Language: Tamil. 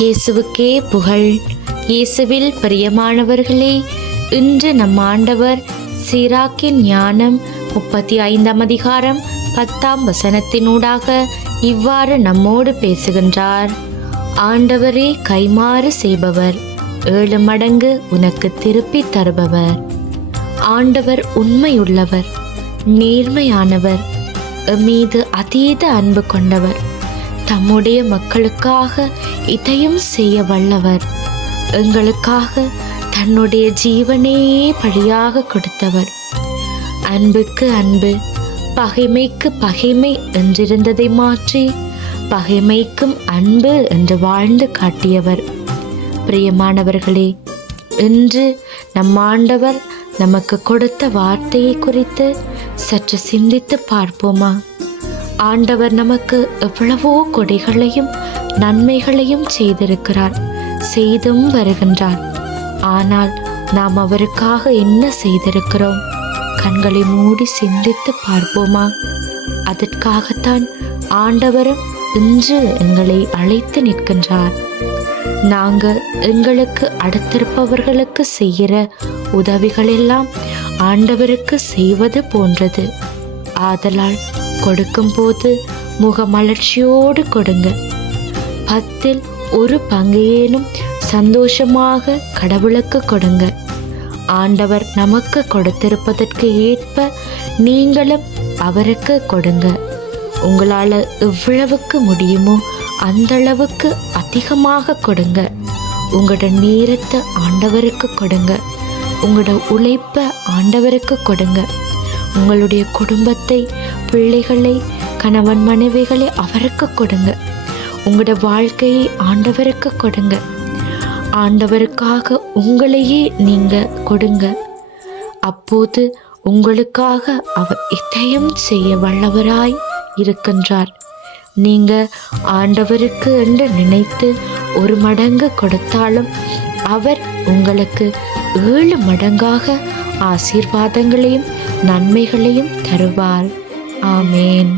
இயேசுவுக்கே புகழ். இயேசுவில் பிரியமானவர்களே, இன்று நம் ஆண்டவர் சிராக்கின் ஞானம் 35ஆம் அதிகாரம் 10ஆம் வசனத்தினூடாக இவ்வாறு நம்மோடு பேசுகின்றார். ஆண்டவரே கைமாறு செய்பவர், 7 மடங்கு உனக்கு திருப்பி தருபவர். ஆண்டவர் உண்மையுள்ளவர், நேர்மையானவர், மீது அதீத அன்பு கொண்டவர், தம்முடைய மக்களுக்காக இதையும் செய்ய வல்லவர், எங்களுக்காக தன்னுடைய ஜீவனையே பலியாக கொடுத்தவர். அன்புக்கு அன்பு, பகைமைக்கு பகைமை என்றிருந்ததை மாற்றி பகைமைக்கும் அன்பு என்று வாழ்ந்து காட்டியவர். பிரியமானவர்களே, இன்று நம் ஆண்டவர் நமக்கு கொடுத்த வார்த்தையை குறித்து சற்று சிந்தித்து பார்ப்போமா? ஆண்டவர் நமக்கு எவ்வளவோ கொடைகளையும் நன்மைகளையும் செய்திருக்கிறார், செய்தும் வருகின்றார். ஆனால் நாம் அவருக்காக என்ன செய்திருக்கிறோம்? கண்களை மூடி சிந்தித்து பார்ப்போமா? அதற்காகத்தான் ஆண்டவரும் இன்று எங்களை அழைத்து நிற்கின்றார். நாங்கள் எங்களுக்கு அடுத்திருப்பவர்களுக்கு செய்கிற உதவிகளெல்லாம் ஆண்டவருக்கு செய்வது போன்றது. ஆதலால் கொடுக்கும் போது முகமலர்ச்சியோடு கொடுங்க. 10இல் 1 பங்கையேனும் சந்தோஷமாக கடவுளுக்கு கொடுங்க. ஆண்டவர் நமக்கு கொடுத்திருப்பதற்கு ஏற்ப நீங்களும் அவருக்கு கொடுங்க. உங்களால் எவ்வளவுக்கு முடியுமோ அந்த அளவுக்கு அதிகமாக கொடுங்க. உங்களோட நேரத்தை ஆண்டவருக்கு கொடுங்க. உங்களோட உழைப்பை ஆண்டவருக்கு கொடுங்க. உங்களுடைய குடும்பத்தை, பிள்ளைகளை, கணவன் மனைவிகளை அவருக்கு கொடுங்க. உங்களோட வாழ்க்கையை ஆண்டவருக்கு கொடுங்க. ஆண்டவருக்காக உங்களையே நீங்க கொடுங்க. அப்போது உங்களுக்காக அவர் இதையும் செய்ய வல்லவராய் இருக்கின்றார். நீங்க ஆண்டவருக்கு என்று நினைத்து 1 மடங்கு கொடுத்தாலும் அவர் உங்களுக்கு 7 மடங்காக ஆசீர்வாதங்களையும் நன்மைகளையும் தருவார். ஆமேன்.